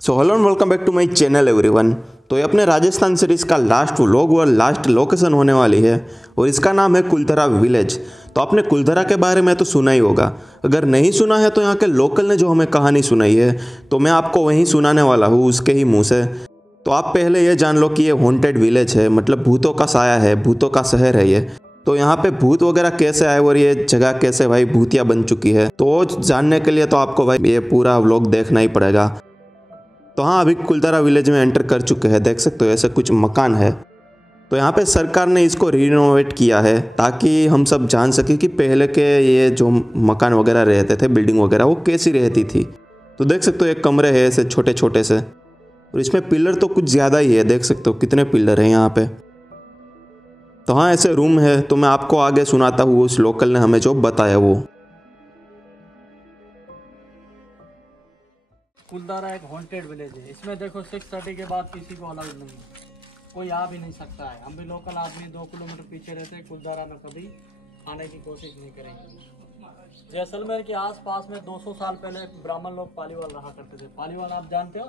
So hello and welcome back to my channel everyone. तो ये अपने राजस्थान सीरीज़ का लास्ट व्लॉग और लास्ट लोकेशन होने वाली है और इसका नाम है कुलधरा विलेज। तो आपने कुलधरा के बारे में तो सुना ही होगा, अगर नहीं सुना है तो यहाँ के लोकल ने जो हमें कहानी सुनाई है तो मैं आपको वहीं सुनाने वाला हूँ उसके ही मुँह से। तो आप पहले ये जान लो कि ये हॉन्टेड विलेज है, मतलब भूतों का साया है, भूतों का शहर है ये। तो यहाँ पे भूत वगैरह कैसे आए और ये जगह कैसे भाई भूतिया बन चुकी है, तो जानने के लिए तो आपको भाई ये पूरा व्लॉग देखना ही पड़ेगा। तो हाँ, अभी कुलधरा विलेज में एंटर कर चुके हैं, देख सकते हो ऐसे कुछ मकान है। तो यहाँ पे सरकार ने इसको रिनोवेट किया है ताकि हम सब जान सके कि पहले के ये जो मकान वगैरह रहते थे, बिल्डिंग वगैरह, वो कैसी रहती थी। तो देख सकते हो एक कमरे हैं ऐसे छोटे छोटे से, और इसमें पिलर तो कुछ ज़्यादा ही है, देख सकते हो कितने पिलर हैं यहाँ पे। तो हाँ, ऐसे रूम है। तो मैं आपको आगे सुनाता हूँ उस लोकल ने हमें जो बताया वो। कुलधारा एक हॉन्टेड विलेज है। इसमें देखो 6:30 के बाद किसी को अलाउड नहीं है, कोई आ भी नहीं सकता है। हम भी लोकल आदमी 2 किलोमीटर पीछे रहते हैं, कुलधारा में कभी आने की कोशिश नहीं करेंगे। जैसलमेर के आसपास में 200 साल पहले ब्राह्मण लोग पालीवाल रहा करते थे। पालीवाल आप जानते हो?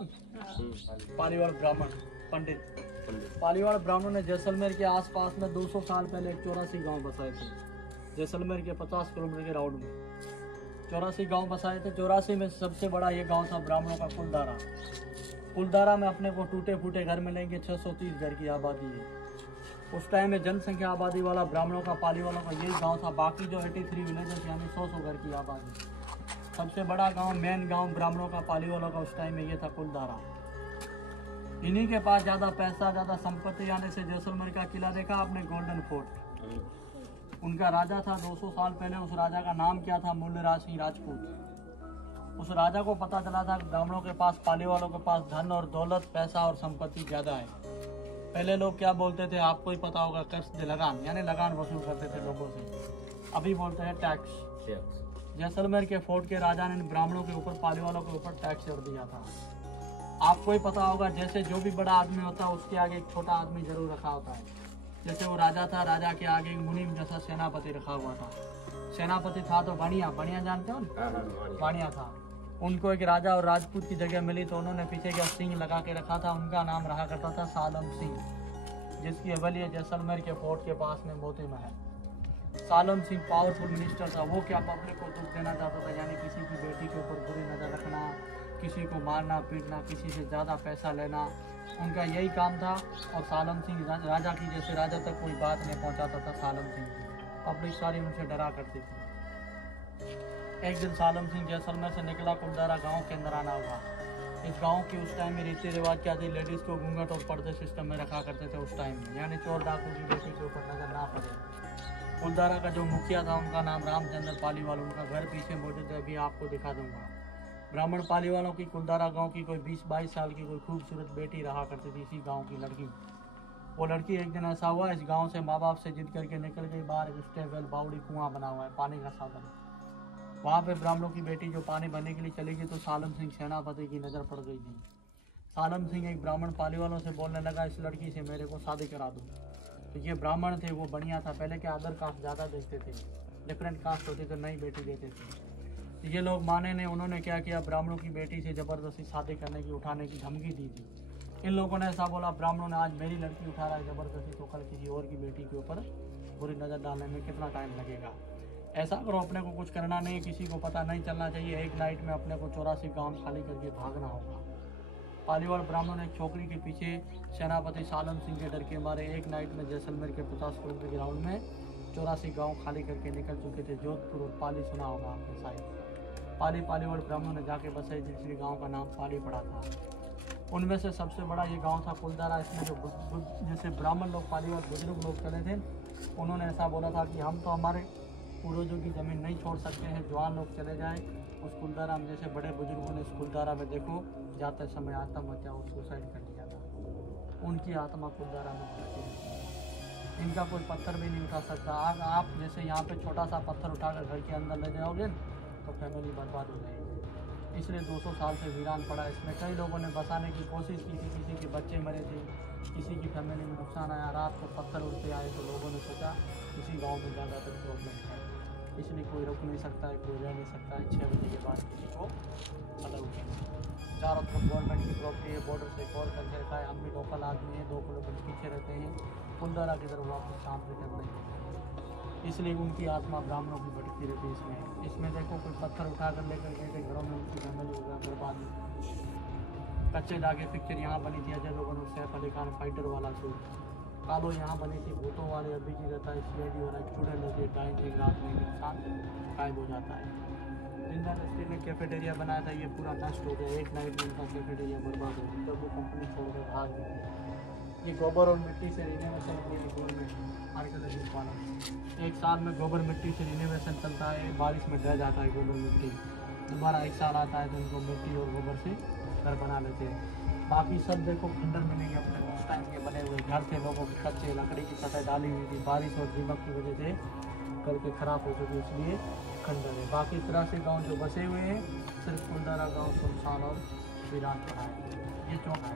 पालीवाल ब्राह्मण पंडित पालीवाल ब्राह्मणों ने जैसलमेर के आसपास में 200 साल पहले 84 गाँव बसाए थे। जैसलमेर के 50 किलोमीटर के राउंड में 84 गांव बसाए थे। 84 में सबसे बड़ा ये गांव था ब्राह्मणों का कुलधारा। कुलधारा में अपने को टूटे फूटे घर मिलेंगे, 630 घर की आबादी है। उस टाइम में जनसंख्या आबादी वाला ब्राह्मणों का, पाली वालों का यही गांव था। बाकी जो 83 विलेजेस यानी 100 घर की आबादी। सबसे बड़ा गांव, मेन गांव ब्राह्मणों का, पाली वालों का उस टाइम में ये था कुलधारा। इन्हीं के पास ज़्यादा पैसा, ज़्यादा संपत्ति आने से जैसलमेर का किला देखा आपने, गोल्डन फोर्ट। उनका राजा था 200 साल पहले। उस राजा का नाम क्या था? मूल्यराज सिंह राजपूत। उस राजा को पता चला था ब्राह्मणों के पास, पाली वालों के पास धन और दौलत, पैसा और संपत्ति ज़्यादा है। पहले लोग क्या बोलते थे आपको ही पता होगा, कर्ज लगान, यानी लगान वसूल करते थे लोगों से। अभी बोलते हैं टैक्स। जैसलमेर के फोर्ट के राजा ने ब्राह्मणों के ऊपर, पाली वालों के ऊपर टैक्स जोड़ दिया था। आपको ही पता होगा, जैसे जो भी बड़ा आदमी होता है उसके आगे एक छोटा आदमी जरूर रखा होता है। जैसे वो राजा था, राजा के आगे एक मुनीम जैसा सेनापति रखा हुआ था। सेनापति था तो बाणिया, बाणिया जानते हो ना? बाणिया था। उनको एक राजा और राजपूत की जगह मिली तो उन्होंने पीछे क्या सिंह लगा के रखा था। उनका नाम रहा करता था सालम सिंह, जिसकी हवेली है जैसलमेर के फोर्ट के पास में मोती महल। सालम सिंह पावरफुल मिनिस्टर था। वो क्या पब्लिक को दुख देना चाहता था, यानी किसी की बेटी के ऊपर बुरी नजर रखना, किसी को मारना पीटना, किसी से ज़्यादा पैसा लेना, उनका यही काम था। और सालम सिंह राजा की जैसे राजा तक कोई बात नहीं पहुंचाता था सालम सिंह। पब्लिक सारी उनसे डरा करती थी। एक दिन सालम सिंह जैसलमेर से निकला, कुलधारा गांव के अंदर आना हुआ। इस गांव की उस टाइम में रीति रिवाज क्या थी? लेडीज़ को घूंघट और पर्दे सिस्टम में रखा करते थे उस टाइम में, यानी चोर डाकू की बेटी के ऊपर नजर ना पड़े। कुलधारा का जो मुखिया था उनका नाम रामचंद्र पालीवाल, उनका घर पीछे मौजूद है, अभी आपको दिखा दूंगा। ब्राह्मण पाली वालों की कुलधारा गांव की कोई 20-22 साल की कोई खूबसूरत बेटी रहा करती थी, इसी गांव की लड़की। वो लड़की एक दिन ऐसा हुआ, इस गांव से माँ बाप से जिद करके निकल गई बाहर। एक स्टेबल बावड़ी कुआं बना हुआ है, पानी का साधन। वहाँ पे ब्राह्मणों की बेटी जो पानी भरने के लिए चली गई तो सालम सिंह सेनापति की नज़र पड़ गई थी। सालम सिंह एक ब्राह्मण पाली वालों से बोलने लगा, इस लड़की से मेरे को शादी करा दो। तो ये ब्राह्मण थे, वो बढ़िया था। पहले के अदर कास्ट ज़्यादा देखते थे, डिफरेंट कास्ट होती तो नई बेटी देते थे। ये लोग माने ने, उन्होंने क्या किया, ब्राह्मणों की बेटी से ज़बरदस्ती शादी करने की, उठाने की धमकी दी थी। इन लोगों ने ऐसा बोला, ब्राह्मणों ने आज मेरी लड़की उठा रहा है ज़बरदस्ती, तो कल किसी और की बेटी के ऊपर बुरी नज़र डालने में कितना टाइम लगेगा। ऐसा करो, अपने को कुछ करना नहीं, किसी को पता नहीं चलना चाहिए। एक नाइट में अपने को 84 गाँव खाली करके भागना होगा। पालीवाल ब्राह्मणों ने छोकरी के पीछे सेनापति सालम सिंह के डर के मारे एक नाइट में जैसलमेर के 50 किलोमीटर ग्राउंड में 84 गाँव खाली करके निकल चुके थे। जोधपुर और पाली सुना होगा आपने शायद। पालीवाल ब्राह्मणों ने जाके बसे, जिसके गांव का नाम पाली पड़ा था। उनमें से सबसे बड़ा ये गांव था कुलधारा। इसमें जो जैसे ब्राह्मण लोग, पालीवाल बुजुर्ग लोग चले थे, उन्होंने ऐसा बोला था कि हम तो हमारे पूर्वजों की ज़मीन नहीं छोड़ सकते हैं, जवान लोग चले जाए उस कुलधारा में। जैसे बड़े बुजुर्गों ने इस कुलधारा में देखो जाते समय आत्महत्या और सुसाइड कर लिया था। उनकी आत्मा कुलधारा में रहती है। इनका कोई पत्थर भी नहीं उठा सकता। आप जैसे यहाँ पे छोटा सा पत्थर उठाकर घर के अंदर ले जाओगे तो फैमिली बर्बाद हो जाएगी। इसलिए 200 साल से वीरान पड़ा। इसमें कई लोगों ने बसाने की कोशिश की थी, किसी के बच्चे मरे थे, किसी की फैमिली में नुकसान आया। रात को पत्थर उड़ते आए तो लोगों ने सोचा किसी गांव में ज़्यादातर प्रॉब्लम है, इसलिए कोई रुक नहीं सकता है, कोई रह नहीं सकता है 6 बजे के बाद किसी को अलाउ किया। चारों तरफ गवर्नमेंट की प्रॉपर्टी है, बॉर्डर से कॉल करके रखा है। हम भी लोकल आदमी हैं, 2 किलोमीटर पीछे रहते हैं, कुलधारा की तरफ वापस शाम रिटर्न नहीं, इसलिए उनकी आत्मा ब्राह्मणों की भटकती रहती है। इसमें देखो कोई पत्थर उठा कर लेकर गए थे घरों में, उनकी फैमिली वगैरह बर्बाद हुई। कच्चे धागे पिक्चर यहाँ बनी थी, अजय देवगन और सैफ अली खान फाइटर वाला शूट। कालो यहाँ बनी थी, भूतों वाले अभी की रहता है, सीआईडी वाला स्टूडेंट होती है, टाइम एक रात में इंसान गायब हो जाता है। जिंदा इंडस्ट्री ने कैफेटेरिया बनाया था, ये पूरा नष्ट हो गया, एक नाइट में उनका कैफेटेरिया बर्बाद हो गया जब वो कंपनी छोड़ कर भाग गई। ये गोबर और मिट्टी से रिनोवेशन की गवर्नमेंट आर्कियोलॉजिस्ट वाला, एक साल में गोबर मिट्टी से रिनोवेशन चलता है, बारिश में ढह जाता है गोबर मिट्टी, दोबारा एक साल आता है तो उनको मिट्टी और गोबर से घर बना लेते हैं। बाकी सब देखो खंडर में नहीं, अपने उस टाइम के बने हुए घर थे, लोगों की कच्चे लकड़ी की सतह डाली हुई थी, बारिश और दीमक की वजह से करके खराब हो चुकी, इसलिए खंडर है। बाकी 83 गांव जो बसे हुए हैं, सिर्फ कुलधारा गांव सुनसान और वीरान पड़ा है। ये चौक है,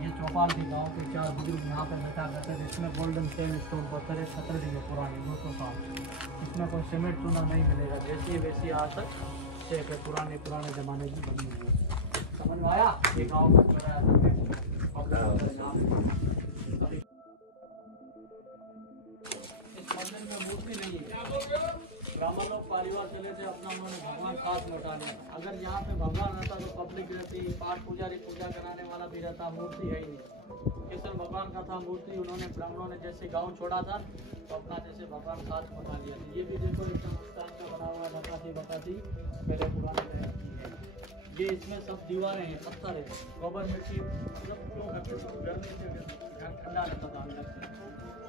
ये चौपाल के गांव के 4 बुजुर्ग यहाँ पर बैठा करते थे। इसमें गोल्डन सेल स्टोन पत्थर है, 17 के पुराने 200 साल। इसमें कोई सीमेंट चूना नहीं मिलेगा, जैसी वैसी आज तक शेप है, पुराने ज़माने की बनी हुई है। समझ में आया? ये गाँव में बनाया मूर्ति नहीं है। ब्राह्मण लोग परिवार चले थे, अपना उन्होंने भगवान साथ लौटा लिया। अगर यहाँ पे भगवान रहता तो पब्लिक रहती, पाठ पुजारी पूजा कराने वाला भी रहता, मूर्ति है ही नहीं। केशव भगवान का था मूर्ति, उन्होंने ब्राह्मणों ने जैसे गांव छोड़ा था तो अपना जैसे भगवान साथ बना लिया। ये भी देखो एकदम स्टाइल का बना हुआ नकाशी पहले पुराने है। ये इसमें सब दीवारें हैं, पत्थर है, गोबर मिट्टी, मतलब क्यों करते थे? गर्मी से घर ठंडा रहता था अंदर से,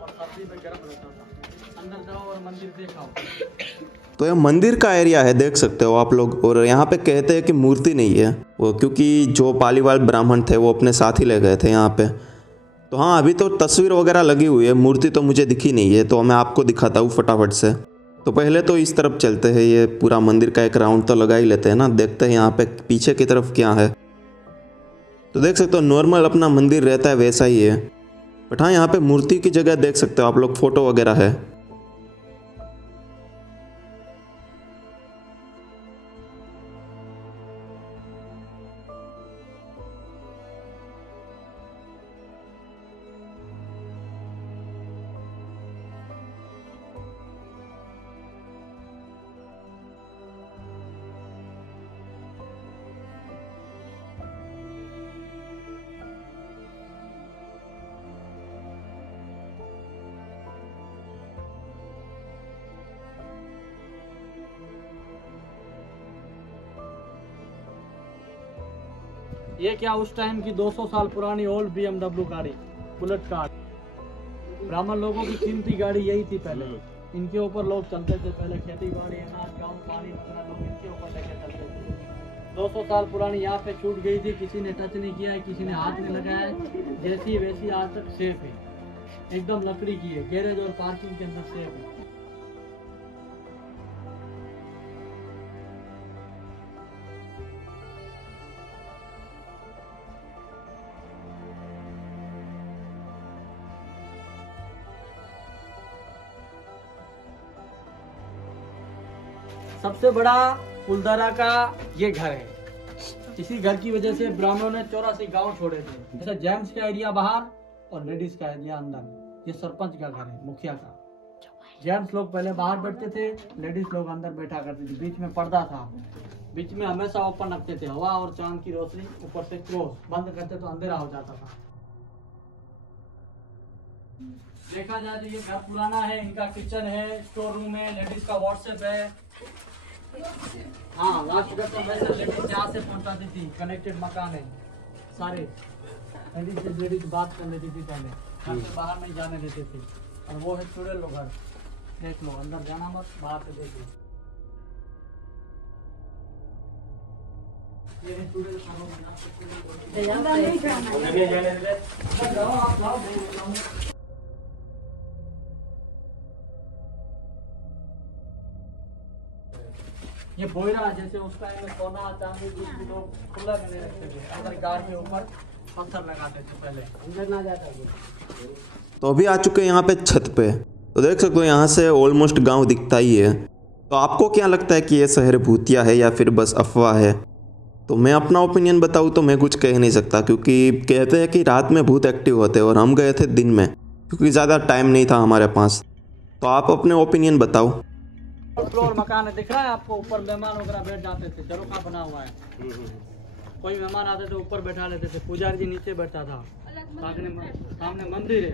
और सर्दी में गर्म रहता था। अंदर जाओ और मंदिर देखाओ। तो यह मंदिर का एरिया है, देख सकते हो आप लोग। और यहाँ पे कहते हैं कि मूर्ति नहीं है वो, क्योंकि जो पालीवाल ब्राह्मण थे वो अपने साथ ही ले गए थे यहाँ पे। तो हाँ, अभी तो तस्वीर वगैरह लगी हुई है, मूर्ति तो मुझे दिखी नहीं है, तो मैं आपको दिखाता हूँ फटाफट से। तो पहले तो इस तरफ चलते हैं, ये पूरा मंदिर का एक राउंड तो लगा ही लेते हैं ना, देखते हैं यहाँ पे पीछे की तरफ क्या है। तो देख सकते हो नॉर्मल अपना मंदिर रहता है वैसा ही है, बट हाँ यहाँ पे मूर्ति की जगह देख सकते हो आप लोग, फोटो वगैरह है। ये क्या उस टाइम की 200 साल पुरानी ओल्ड BMW गाड़ी, बुलेट कार। ब्राह्मण लोगों की कीमती गाड़ी यही थी पहले, इनके ऊपर लोग चलते थे पहले, खेती बाड़ी, अनाज, गाँव, पानी वगैरह लोग इनके ऊपर लेके चलते थे। 200 साल पुरानी यहाँ पे छूट गई थी, किसी ने टच नहीं किया है, किसी ने हाथ नहीं लगाया है, जैसी वैसी आज तक सेफ है, एकदम लकड़ी की है, गैरेज और पार्किंग के अंदर सेफ है। सबसे बड़ा कुलधारा का ये घर है, इसी घर की वजह से ब्राह्मणों ने 84 गांव छोड़े थे। जैसे जेंट्स का एरिया बाहर और लेडीज का एरिया अंदर। ये सरपंच का घर है, मुखिया का। जेंट्स लोग पहले बाहर बैठते थे, लेडीज लोग अंदर बैठा करती थी। बीच में पर्दा था, बीच में हमेशा ओपन रखते थे, हवा और चांद की रोशनी ऊपर से क्लोज, बंद करते तो अंधेरा हो जाता था। देखा जाए तो ये घर पुराना है, इनका किचन है, स्टोर रूम है, लेडीज का व्हाट्सएप है। हाँ, लास्ट घर तो वैसे लेडीज यहाँ से पहुँचाती थी, कनेक्टेड मकान है सारे, लेडीज से लेडीज बात कर लेती थी पहले, घर से बाहर नहीं जाने देते थे। और वो है चुड़ैल लो घर, देख लो, अंदर जाना मत, बाहर से देख लो। ये है चुड़ैल का रूम, आप जाओ। ये बोयरा, जैसे उस टाइम में सोना चांदी कुछ भी लोग खुला नहीं रखते थे, अंदर गार के ऊपर पत्थर लगाते थे, पहले अंदर ना जाता था। तो अभी आ चुके हैं यहाँ पे छत पे, तो देख सकते हो यहाँ से ऑलमोस्ट गांव दिखता ही है। तो आपको क्या लगता है कि ये शहर भूतिया है या फिर बस अफवाह है? तो मैं अपना ओपिनियन बताऊँ तो मैं कुछ कह नहीं सकता, क्योंकि कहते हैं कि रात में भूत एक्टिव होते हैं और हम गए थे दिन में, क्योंकि ज़्यादा टाइम नहीं था हमारे पास। तो आप अपने ओपिनियन बताओ। फ्लोर मकान है, दिख रहा है आपको? ऊपर मेहमान वगैरह बैठ जाते थे, झरोखा बना हुआ है। कोई मेहमान आते थे ऊपर बैठा लेते थे, पुजारी जी नीचे बैठता था। सामने मंदिर है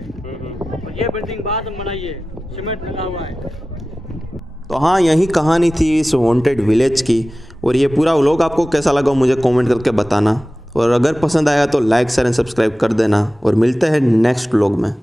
और ये बिल्डिंग बाद में बनाई है, सीमेंट लगा हुआ है। तो हाँ, यही कहानी थी इस हॉन्टेड विलेज की। और ये पूरा व्लॉग आपको कैसा लगा मुझे कमेंट करके बताना, और अगर पसंद आया तो लाइक शेयर एंड सब्सक्राइब कर देना, और मिलते हैं नेक्स्ट व्लॉग में।